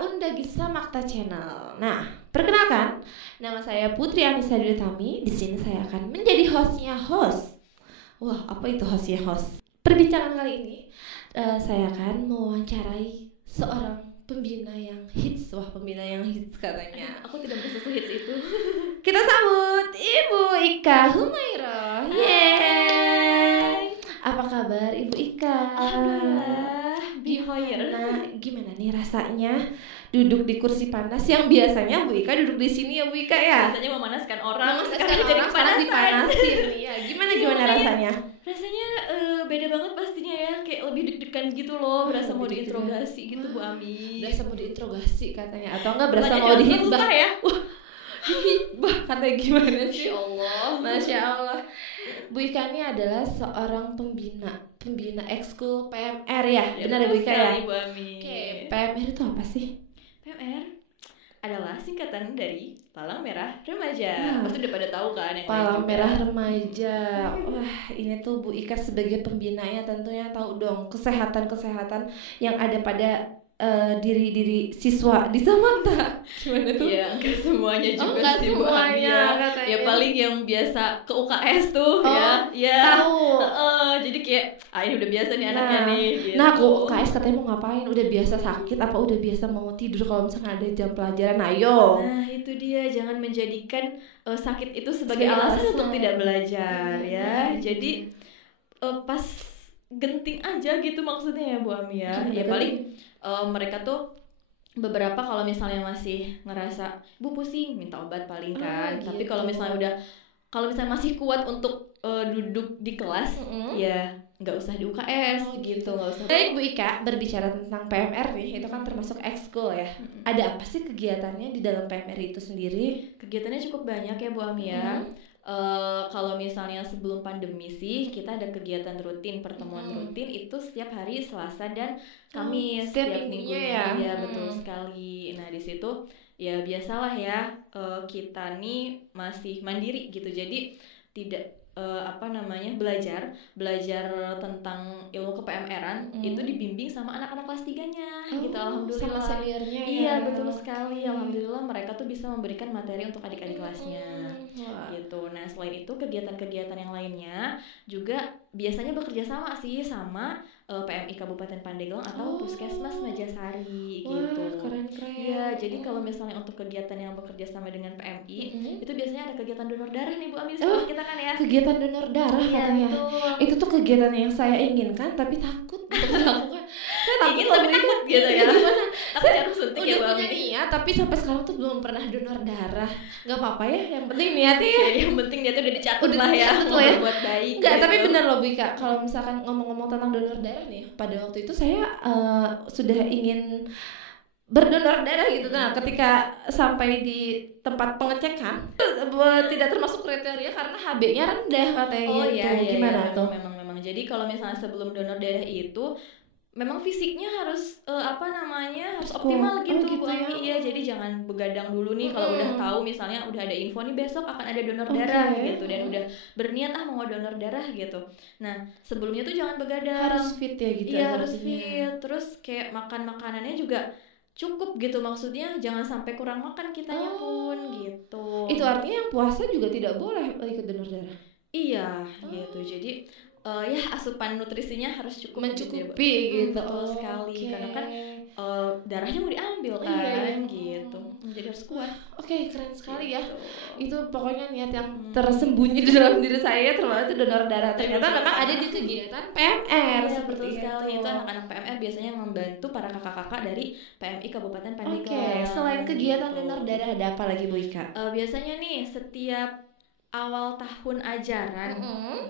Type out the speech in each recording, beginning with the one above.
Undagisa Makta Channel. Nah, perkenalkan, nama saya Putri Anissa Dwi Tami. Di sini saya akan menjadi hostnya host. Wah, apa itu hostnya host? Perbincangan kali ini, saya akan mewawancarai seorang pembina yang hits. Wah, pembina yang hits katanya. Aku tidak merasa sehits itu. Kita sambut Ibu Ika Humairah. Yeay. Apa kabar Ibu Ika? Alhamdulillah. Gimana nih rasanya duduk di kursi panas yang biasanya Bu Ika duduk di sini ya Bu Ika ya? Biasanya memanaskan orang, Sekarang jadi kepanasan. dipanasin. Ya, gimana rasanya? Rasanya beda banget pastinya ya, kayak lebih deg-degan gitu loh, berasa mau diinterogasi gitu Bu Ami. Berasa mau diinterogasi katanya, atau enggak berasa Banyak mau yang dihitbah susah ya. Hibah katanya gimana sih? Masya Allah. Masya Allah. Bu Ika ini adalah seorang pembina ekskul PMR ya, benar ya Bu Ika ya? Bu Ami. Oke, PMR itu apa sih? PMR adalah singkatan dari Palang Merah Remaja. Nah, Pasti udah pada tahu kan yang Palang lain juga. Merah Remaja. Wah, ini tuh Bu Ika sebagai pembinanya tentunya tahu dong kesehatan yang ada pada diri siswa di Samanta. Gimana tuh? Iya, enggak semuanya juga enggak sih Bu Ami semuanya ya. katanya. Ya paling yang biasa ke UKS tuh Oh, ya. tahu. Jadi kayak ini udah biasa nih anaknya nih gitu. Nah, kok KS katanya mau ngapain? Udah biasa sakit apa udah biasa mau tidur kalau misalkan ada jam pelajaran? Ayo. Nah, itu dia, jangan menjadikan sakit itu sebagai alasan untuk tidak belajar ya. Jadi pas genting aja gitu maksudnya ya Bu Ami ya. Ya paling mereka tuh beberapa kalau misalnya masih ngerasa Bu pusing minta obat paling kan. Tapi gitu. kalau misalnya masih kuat untuk duduk di kelas ya nggak usah di UKS gitu, nggak usah. Baik Bu Ika, berbicara tentang PMR nih, itu kan termasuk ekskul ya. Ada apa sih kegiatannya di dalam PMR itu sendiri? Kegiatannya cukup banyak ya Bu Ami ya. Kalau misalnya sebelum pandemi sih kita ada kegiatan rutin, pertemuan rutin itu setiap hari Selasa dan Kamis setiap minggunya ya. Betul sekali. Nah di situ ya biasalah ya kita nih masih mandiri gitu, jadi tidak belajar tentang ilmu ke-PMR-an itu dibimbing sama anak-anak kelas 3-nya gitu, alhamdulillah. Sama seniornya ya. Iya betul sekali, alhamdulillah mereka tuh bisa memberikan materi untuk adik-adik kelasnya gitu. Nah selain itu kegiatan-kegiatan yang lainnya juga biasanya bekerja sama sih sama PMI Kabupaten Pandeglang atau Puskesmas Majasari gitu. Keren. Iya, jadi kalau misalnya untuk kegiatan yang bekerja sama dengan PMI itu biasanya ada kegiatan donor darah nih Bu Ami sekolah kita kan ya. Kegiatan donor darah katanya. Betul. Itu tuh kegiatan yang saya inginkan tapi takut untuk melakukan. Saya Ingin tapi takut gitu ya. Gimana? Takut jarum suntik ya Bu Udah Ami. punya niat tapi sampai sekarang tuh belum pernah donor darah. Gak apa-apa ya, yang penting niatnya ya. Yang penting dia tuh udah dicatat lah ya. Buat baik. Enggak, gitu. tapi benar loh Bu Ika, kalau misalkan ngomong-ngomong tentang donor darah nih, pada waktu itu saya sudah ingin berdonor darah gitu. Nah, ketika sampai di tempat pengecekan tidak termasuk kriteria karena HB-nya rendah katanya. Gimana tuh? Memang. Jadi kalau misalnya sebelum donor darah itu memang fisiknya harus harus optimal gitu Bu Ami. Iya, jadi jangan begadang dulu nih kalau udah tahu misalnya udah ada info nih besok akan ada donor darah gitu dan udah berniat mau donor darah gitu. Nah, sebelumnya tuh jangan begadang. Harus fit ya gitu. Iya, harus fit. Terus kayak makan makanannya juga cukup gitu, maksudnya jangan sampai kurang makan kitanya pun gitu. Itu artinya yang puasa juga tidak boleh ikut donor darah. Iya, gitu. Jadi ya asupan nutrisinya harus cukup mencukupi gitu. Betul sekali. Karena kan darahnya mau diambil kan gitu. Jadi harus kuat. Keren sekali ya. Itu pokoknya niat yang tersembunyi di dalam diri saya ternyata donor darah. Ternyata memang ada di kegiatan PMR. Iya, betul sekali. Itu anak-anak PMR biasanya membantu para kakak-kakak dari PMI Kabupaten Pandeglang. Selain kegiatan donor darah ada apa lagi Bu Ika? Biasanya nih setiap awal tahun ajaran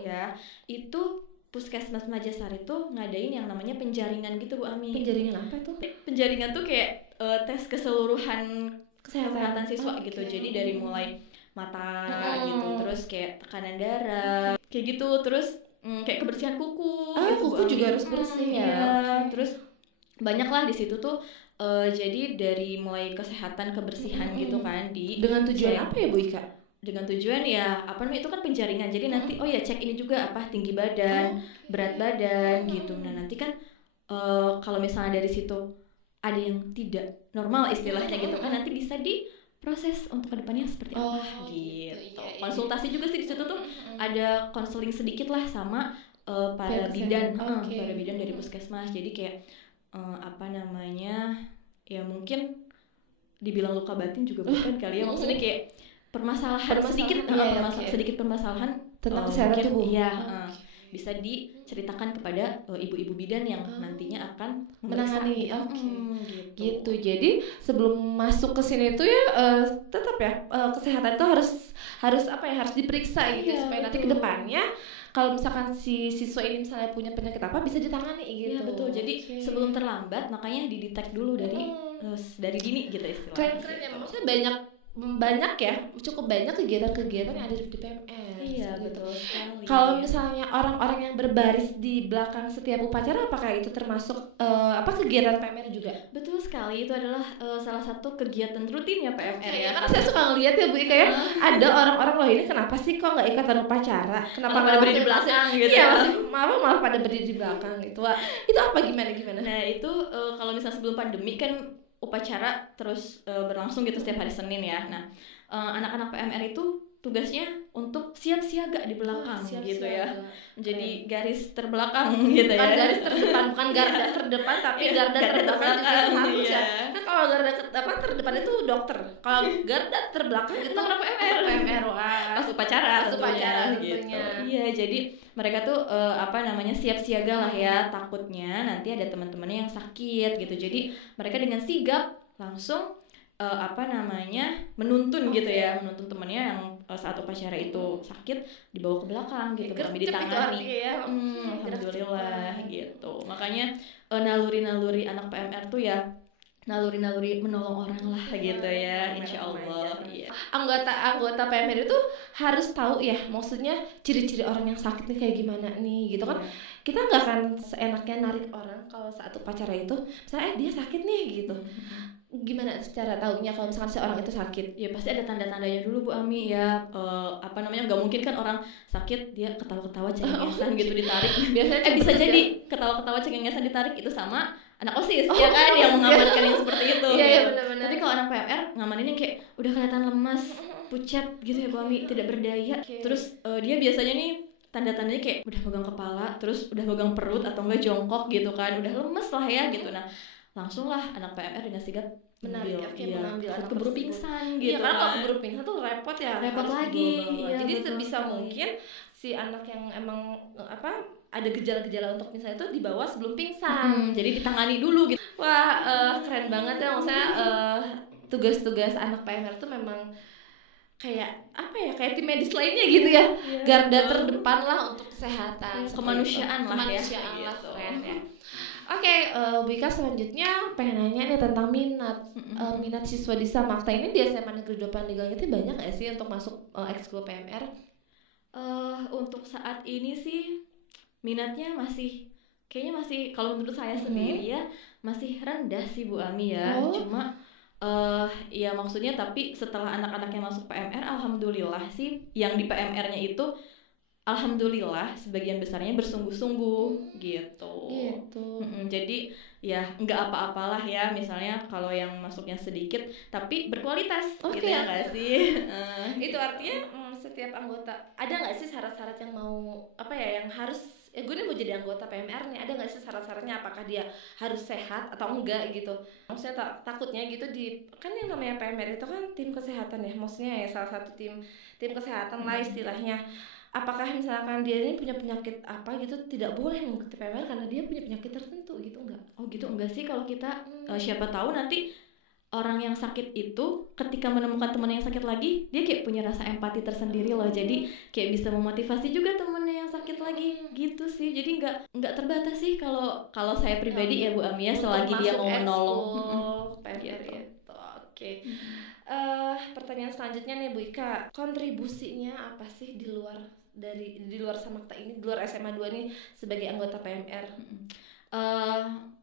ya itu Puskesmas Majasari tuh ngadain yang namanya penjaringan gitu Bu Ami. Penjaringan apa tuh? Penjaringan tuh kayak tes keseluruhan kesehatan siswa gitu. Jadi dari mulai mata gitu, terus kayak tekanan darah kayak gitu, terus kayak kebersihan kuku gitu, kuku juga harus bersih ya. Terus banyak lah di situ tuh jadi dari mulai kesehatan kebersihan gitu kan dengan tujuan apa ya Bu Ika? Dengan tujuan ya itu kan penjaringan, jadi nanti cek ini juga tinggi badan, berat badan gitu. Nah nanti kan kalau misalnya dari situ ada yang tidak normal istilahnya gitu kan, nanti bisa diproses untuk kedepannya seperti apa gitu. Iya. Konsultasi juga sih di situ tuh ada konseling sedikit lah sama para bidan, para bidan dari puskesmas. Jadi kayak ya mungkin dibilang luka batin juga bukan kali ya, maksudnya kayak permasalahan sedikit, sedikit permasalahan tentang kesehatan tubuh. Bisa diceritakan kepada ibu-ibu bidan yang nantinya akan menangani. Gitu. Jadi sebelum masuk ke sini tuh ya tetap ya kesehatan itu harus diperiksa gitu supaya nanti ke depannya kalau misalkan si siswa ini misalnya punya penyakit apa bisa ditangani gitu. Iya betul. Jadi sebelum terlambat makanya didetek dulu dari dini gitu istilahnya. Keren ya, maksudnya cukup banyak kegiatan-kegiatan yang ada di PMR. Iya betul sekali. Kalau misalnya orang-orang yang berbaris di belakang setiap upacara, apakah itu termasuk kegiatan PMR juga? Betul sekali, itu adalah salah satu kegiatan rutinnya PMR ya. Karena saya suka ngeliat ya Bu Ika ya, ada orang-orang loh ini kenapa sih kok nggak ikatan upacara? Kenapa pada berdiri di belakang gitu? Iya, malah pada berdiri di belakang gitu. Wah, itu apa gimana? Nah itu kalau misalnya sebelum pandemi kan upacara terus berlangsung gitu setiap hari Senin ya. Nah, anak-anak PMR itu tugasnya untuk siap siaga di belakang gitu ya. Jadi garis terbelakang gitu ya. Bukan garis terdepan, bukan garda terdepan tapi garda terbelakang juga harus ya. Kan kalau garda terdepan itu dokter. Kalau garda terbelakang itu orang PMR. Pas upacara gitu. Iya, jadi mereka tuh siap siaga lah ya, takutnya nanti ada teman-temannya yang sakit gitu. Jadi mereka dengan sigap langsung menuntun gitu ya, menuntun temannya yang saat upacara itu sakit dibawa ke belakang gitu, kami ditangani. Alhamdulillah gitu. Makanya naluri-naluri anak PMR tuh ya naluri-naluri menolong orang lah gitu ya, insyaallah. Iya. Anggota PMR itu harus tahu ya, maksudnya ciri-ciri orang yang sakit nih kayak gimana nih gitu kan. Kita nggak akan seenaknya narik orang kalau saat upacara itu, misalnya dia sakit nih gitu. Gimana secara taunya kalau misalkan seorang itu sakit? Ya pasti ada tanda-tandanya dulu Bu Ami ya. Nggak mungkin kan orang sakit dia ketawa-ketawa cengengesan gitu ditarik. Biasanya bisa jadi ketawa-ketawa cengengesan ditarik itu sama anak OSIS ya kan yang mengamankan yang seperti itu. Iya benar-benar. Tapi kalau anak PMR ngamaninnya kayak udah kelihatan lemas, pucat gitu ya Bu Ami, tidak berdaya. Terus dia biasanya nih tanda-tandanya kayak udah pegang kepala, terus udah pegang perut atau enggak jongkok gitu kan, udah lemes lah ya gitu. Nah langsung lah anak PMR dengan sigap mengambil anak keburu pingsan gitu. Iya, karena kalau keburu pingsan tuh repot lagi. Iya, jadi sebisa mungkin si anak yang emang ada gejala-gejala untuk pingsan itu dibawa sebelum pingsan. Jadi ditangani dulu gitu. Wah, keren banget ya, maksudnya tugas-tugas anak PMR tuh memang kayak tim medis lainnya gitu ya. Garda terdepan lah untuk kesehatan, kemanusiaan lah ya. Keren ya. Oke, Bu Ika selanjutnya pengen nanya nih tentang minat siswa di Samakta ini di SMA Negeri 2 Pandeglang itu banyak nggak sih untuk masuk ekskul PMR? Untuk saat ini sih minatnya kayaknya masih kalau menurut saya sendiri ya masih rendah sih Bu Ami ya. Cuma ya maksudnya tapi setelah anak-anaknya masuk PMR alhamdulillah sih yang di PMR-nya itu alhamdulillah sebagian besarnya bersungguh-sungguh gitu. Jadi ya nggak apa-apalah ya, misalnya kalau yang masuknya sedikit tapi berkualitas gitu ya nggak sih? Itu artinya setiap anggota ada nggak sih syarat-syarat yang mau yang harus gue nih mau jadi anggota PMR nih, ada nggak sih syarat-syaratnya, apakah dia harus sehat atau enggak gitu? Maksudnya takutnya gitu kan yang namanya PMR itu kan tim kesehatan ya, maksudnya ya salah satu tim kesehatan lah istilahnya. Apakah misalkan dia ini punya penyakit apa gitu tidak boleh mengikuti PMR karena dia punya penyakit tertentu gitu enggak? Oh gitu enggak sih, kalau kita siapa tahu nanti orang yang sakit itu ketika menemukan teman yang sakit lagi dia kayak punya rasa empati tersendiri loh, jadi kayak bisa memotivasi juga temennya yang sakit lagi gitu sih. Jadi nggak terbatas sih kalau saya pribadi ya Bu Amia, selagi dia mau menolong PMR gitu. Oke. Pertanyaan selanjutnya nih Bu Ika, kontribusinya apa sih di luar Samakta ini, di luar SMA 2 nih sebagai anggota PMR?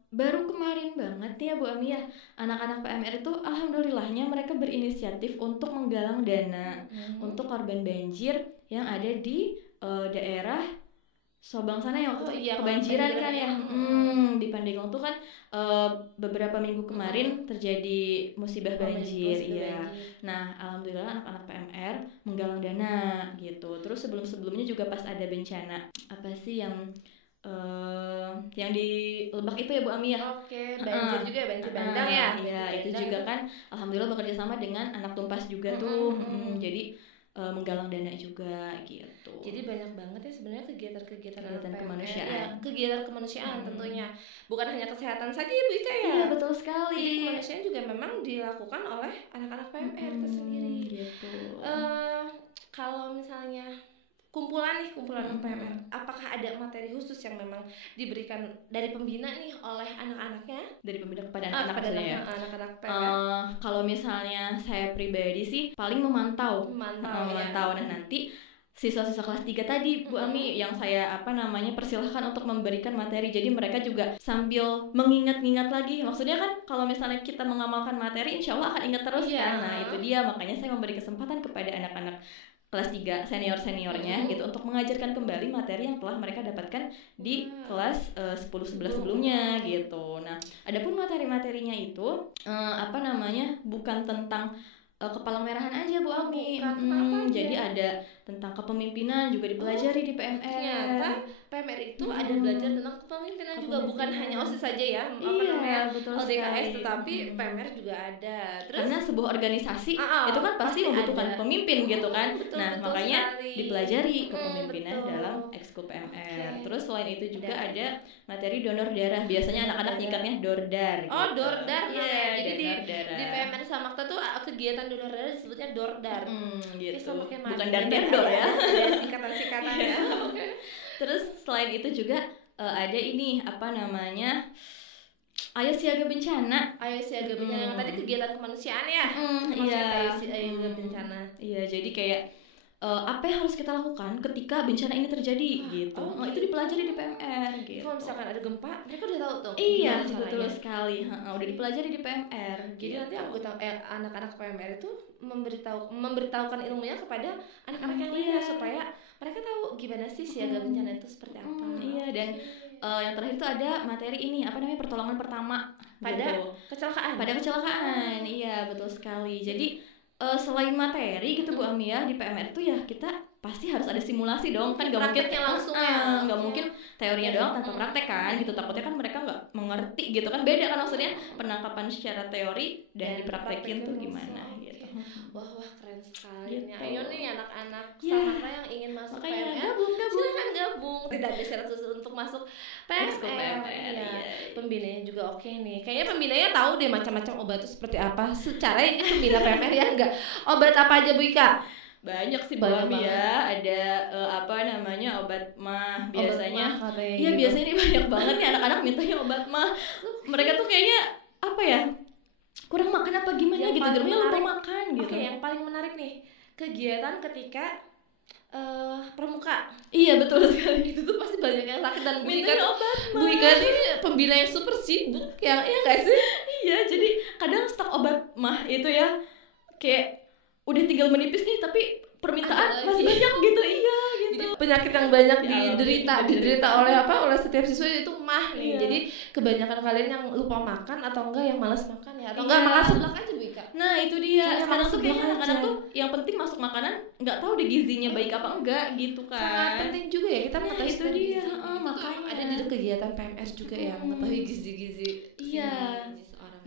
Baru kemarin banget ya Bu Ami ya, anak-anak PMR itu alhamdulillahnya mereka berinisiatif untuk menggalang dana untuk korban banjir yang ada di daerah Sabang sana yang waktu itu iya, kebanjiran kan ya. kebanjiran. Di Pandeglang tuh kan beberapa minggu kemarin terjadi musibah banjir. Iya. Nah, alhamdulillah anak-anak PMR menggalang dana gitu. Terus sebelum-sebelumnya juga pas ada bencana apa sih yang di Lebak itu ya Bu Ami ya. Oke, banjir juga ya, banjir bandang ya. Iya, itu Bandang juga kan alhamdulillah bekerja sama dengan anak Tumpas juga tuh. Jadi menggalang dana juga gitu. Jadi banyak banget ya sebenarnya kegiatan Kegiatan kemanusiaan. Ya, kegiatan kemanusiaan tentunya. Bukan hanya kesehatan saja ya Bu Ica ya. Iya, betul sekali. Jadi kemanusiaan juga memang dilakukan oleh anak-anak PMR itu sendiri. Gitu. Kalau misalnya kumpulan PMR, apakah ada materi khusus yang memang diberikan dari pembina nih oleh anak-anaknya? Dari pembina kepada anak-anak ya. Anak-anak PMR. Kalau misalnya saya pribadi sih paling memantau. Ya. Nah, nanti siswa-siswa kelas 3 tadi Bu Ami yang saya persilahkan untuk memberikan materi. Jadi mereka juga sambil mengingat-ingat lagi. Maksudnya kan kalau misalnya kita mengamalkan materi insya Allah akan ingat terus kan. Nah itu dia, makanya saya memberi kesempatan kepada anak-anak kelas 3 senior-seniornya gitu untuk mengajarkan kembali materi yang telah mereka dapatkan di kelas 10-11 sebelumnya gitu. Nah, adapun materi-materinya itu bukan tentang kepala merahan aja Bu Ami. Jadi ada tentang kepemimpinan juga dipelajari di PMR. Ternyata PMR itu ada belajar tentang kepemimpinan juga, bukan hanya OSIS saja ya. Betul LDKS tetapi PMR juga ada. Terus karena sebuah organisasi itu kan pasti membutuhkan pemimpin gitu kan. Betul makanya sekali. Dipelajari kepemimpinan dalam ekskul PMR. Terus selain itu juga ada materi donor darah. Biasanya anak-anak nyingkatnya Dordar. Oh, gitu. Dordar. Jadi di PMR Samakta tuh kegiatan donor darah disebutnya Dordar. Gitu. Bukan Dordar ya. Singkatan-singkatannya. Terus selain itu juga ada ini Ayo Siaga Bencana. Yang tadi kegiatan kemanusiaan ya. Ayo Siaga Bencana. Iya, jadi kayak apa yang harus kita lakukan ketika bencana ini terjadi gitu. Itu dipelajari di PMR gitu. Kalau misalkan ada gempa, mereka udah tahu tuh. Iya, betul sekali. Udah dipelajari di PMR. Jadi nanti anak-anak PMR itu memberitahukan ilmunya kepada anak-anak yang lainnya supaya mereka tahu gimana sih siaga bencana itu seperti apa. Iya, dan yang terakhir itu ada materi ini pertolongan pertama pada kecelakaan. Iya, betul sekali. Jadi selain materi gitu Bu Ami ya, di PMR itu ya kita pasti harus ada simulasi dong, kan nggak mungkin langsung nggak mungkin teorinya doang tanpa praktek kan gitu, takutnya kan mereka nggak mengerti gitu kan, beda kan maksudnya penangkapan secara teori dan dipraktekin tuh gimana gitu. Wah keren sekali gitu. nih. Ayo nih anak-anak Samakta yang ingin masuk PMR, silakan gabung. Tidak ada syarat khusus untuk masuk PMR. Pembinanya juga oke nih. Kayaknya pembinanya tahu deh macam-macam obat itu seperti apa. Secara ini pembina PMR ya enggak. Obat apa aja Bu Ika? Banyak sih Bu Ami ya. Ada obat mah biasanya. Iya, biasanya ini banyak banget nih anak-anak mintanya obat mah. Mereka tuh kayaknya kurang makan apa gimana gitu, gerumnya lupa makan gitu. Oke, yang paling menarik nih kegiatan ketika pramuka. Iya, betul sekali. Itu tuh pasti banyak yang sakit dan Bu obat Ika ini pembina yang super sibuk ya, iya nggak sih? Iya, jadi kadang stok obat mah itu ya kayak udah tinggal menipis nih, tapi permintaan masih banyak gitu. Iya gitu. Jadi penyakit yang banyak diderita oleh setiap siswa itu mah nih. Jadi kebanyakan kalian yang lupa makan atau enggak yang malas makan ya, atau enggak makan seblak aja Bu Ika. Nah itu dia, sekarang tuh kayaknya anak-anak tuh yang penting masuk makanan nggak tahu deh gizinya baik apa enggak gitu kan. Sangat penting juga ya kita mengetahui itu dia. Makanya ada di kegiatan PMR juga ya, mengetahui gizi-gizi. Iya.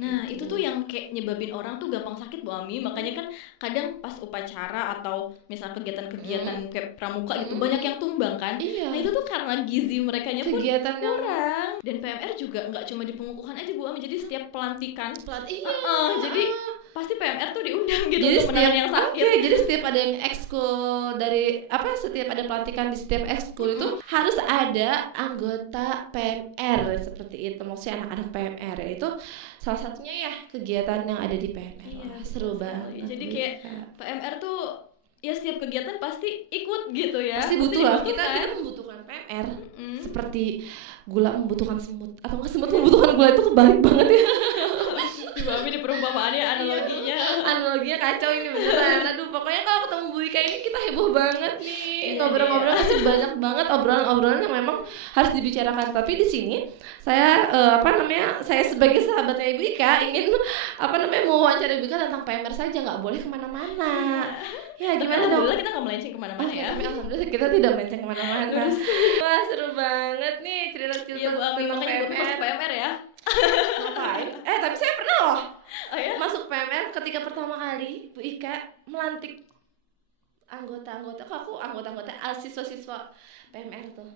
Nah itu tuh yang kayak nyebabin orang tuh gampang sakit Bu Ami. Makanya kan kadang pas upacara atau misal kegiatan-kegiatan kayak pramuka gitu banyak yang tumbang kan. Nah itu tuh karena gizi merekanya pun kurang. Dan PMR juga nggak cuma di pengukuhan aja Bu Ami, jadi setiap pelantikan jadi pasti PMR tuh diundang gitu jadi untuk menangani yang sakit. Jadi setiap ada yang ekskul setiap ada pelantikan di setiap ekskul itu harus ada anggota PMR seperti itu. Maksudnya anak-anak PMR itu salah satunya ya kegiatan yang ada di PMR. Iya, seru banget. Jadi kayak PMR tuh ya setiap kegiatan pasti ikut gitu ya. Pasti butuh lah. Kita membutuhkan PMR. Seperti gula membutuhkan semut, atau enggak semut membutuhkan gula, itu kebalik banget ya. Di perumpamaannya analoginya kacau ini beneran. Aduh, pokoknya kalau ketemu Bu Wika ini kita heboh banget nih. Iya, Ngobrol-ngobrol masih banyak banget obrolan-obrolan yang memang harus dibicarakan. Tapi di sini saya saya sebagai sahabatnya Ibu Ika ingin mau wawancara Ibu Ika tentang PMR saja, nggak boleh kemana-mana. Ya gimana dong? Alhamdulillah kita nggak melenceng kemana-mana ya. Tapi alhamdulillah kita tidak melenceng kemana-mana. Wah seru banget nih cerita-cerita Iya Bu Ami, tentang makanya Bu masuk PMR ya. Ngapain? Tapi saya pernah loh Oh ya? masuk PMR ketika pertama kali Bu Ika melantik anggota siswa-siswa PMR tuh.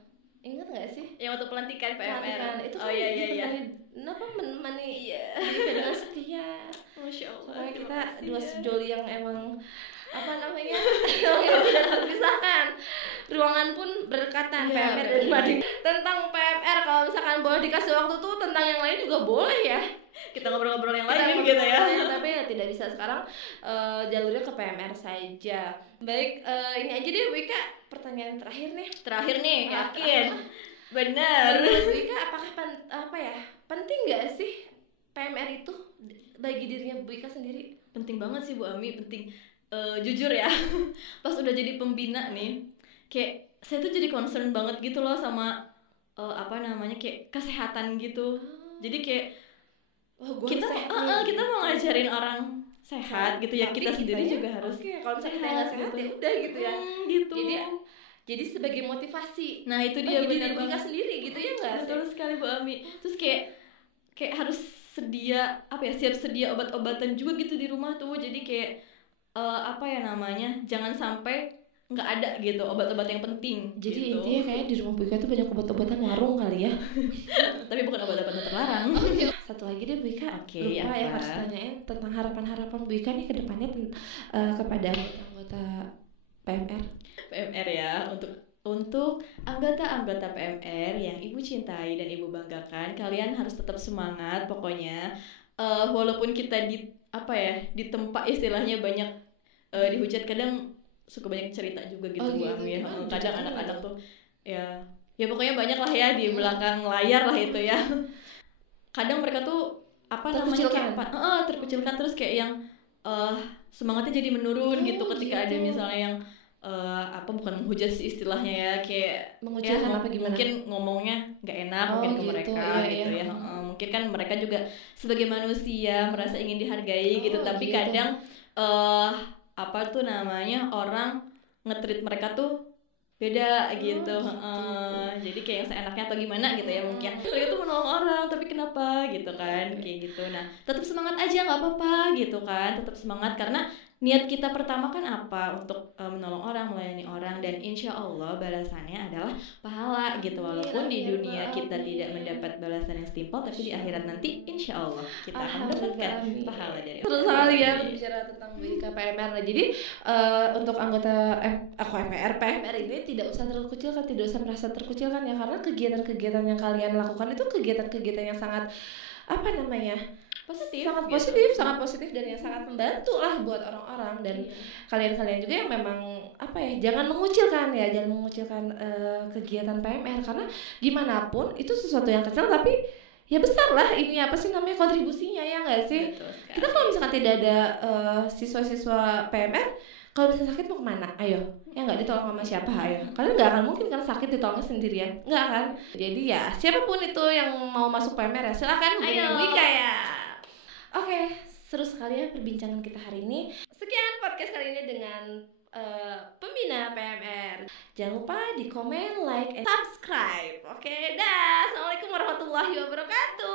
Ingat nggak sih? Yang waktu pelantikan PMR. Pelantikan. Itu kan iya. menemani dengan setia. Masya Allah. Pokoknya terima kita kasih dua ya. sejoli yang emang yang tidak terpisahkan. Ruangan pun berdekatan. Iya, PMR dan bener. Mading. Tentang PMR kalau misalkan boleh dikasih waktu tuh tentang yang lain juga boleh ya. Kita ngobrol-ngobrol yang Kita lain ngobrol gitu ya. lain, tapi ya tidak bisa sekarang jalurnya ke PMR saja. Baik, ini aja deh Bu Ika, pertanyaan terakhir nih. Terakhir nih, yakin. Bener. Menurut Bu Ika apakah penting nggak sih PMR itu bagi dirinya Bu Ika sendiri? Penting banget sih Bu Ami, penting. Jujur ya, pas udah jadi pembina nih, kayak saya tuh jadi concern banget gitu loh sama kayak kesehatan gitu. Jadi kayak kita mau ngajarin orang sehat gitu ya, kita sendiri juga harus. Kalau misalnya kita nggak sehat ya udah gitu ya. Gitu. Jadi sebagai motivasi. Nah itu dia bagi benar diri Bu Ika banget. sendiri gitu ya nggak sih? Betul sekali Bu Ami. Terus kayak harus siap sedia obat-obatan juga gitu di rumah tuh. Jadi kayak jangan sampai nggak ada gitu obat-obat yang penting. Jadi gitu. intinya kayak di rumah Bu Ika tuh banyak obat-obatan warung kali ya. Tapi bukan obat-obatan terlarang. Satu lagi deh Bu Ika, Oke, lupa apa? ya harus tanyain tentang harapan-harapan Bu Ika nih ke depannya kepada anggota PMR. PMR ya, untuk anggota-anggota PMR yang Ibu cintai dan Ibu banggakan, kalian harus tetap semangat pokoknya. Walaupun kita ditempa istilahnya banyak dihujat, kadang suka banyak cerita juga gitu Bu Ami ya. Kadang anak-anak tuh ya pokoknya banyak lah ya di belakang layar lah itu ya. Kadang mereka tuh terkucilkan terus kayak yang semangatnya jadi menurun gitu ketika ada misalnya yang bukan menghujat sih istilahnya ya, kayak Mengucilkan apa gimana? mungkin ngomongnya nggak enak mungkin ke gitu, mereka iya. gitu ya. Mungkin kan mereka juga sebagai manusia merasa ingin dihargai gitu, tapi gitu. kadang orang nge-treat mereka tuh beda gitu. Jadi kayak yang seenaknya atau gimana gitu ya, mungkin itu menolong orang tapi kenapa gitu kan, kayak gitu. Nah tetap semangat aja, nggak apa-apa gitu kan, tetap semangat karena niat kita pertama kan untuk menolong orang, melayani orang, dan insya Allah balasannya adalah pahala gitu. Walaupun di dunia kita tidak mendapat balasan yang setimpal, tapi di akhirat nanti insya Allah kita akan mendapatkan pahala dari Allah. Terus sekali ya berbicara tentang Bu Ika PMR. Nah, jadi untuk anggota PMR ini tidak usah terkucilkan, tidak usah merasa terkucilkan ya, karena kegiatan-kegiatan yang kalian lakukan itu kegiatan-kegiatan yang sangat sangat positif dan yang sangat membantu lah buat orang-orang. Dan kalian-kalian juga yang memang jangan mengucilkan kegiatan PMR, karena gimana pun itu sesuatu yang kecil tapi ya besar lah ini kontribusinya ya nggak sih. Kita kalau misalkan tidak ada siswa-siswa PMR, kalau misalnya sakit mau kemana? Ayo, ya nggak ditolong sama siapa? Ayo, kalian nggak akan mungkin kan sakit ditolongnya sendirian, nggak kan? Jadi ya siapapun itu yang mau masuk PMR ya silakan hubungi Bu Ika ya. Oke, seru sekali ya perbincangan kita hari ini. Sekian podcast kali ini dengan pembina PMR. Jangan lupa di komen, like, and subscribe. Oke, dah. Assalamualaikum warahmatullahi wabarakatuh.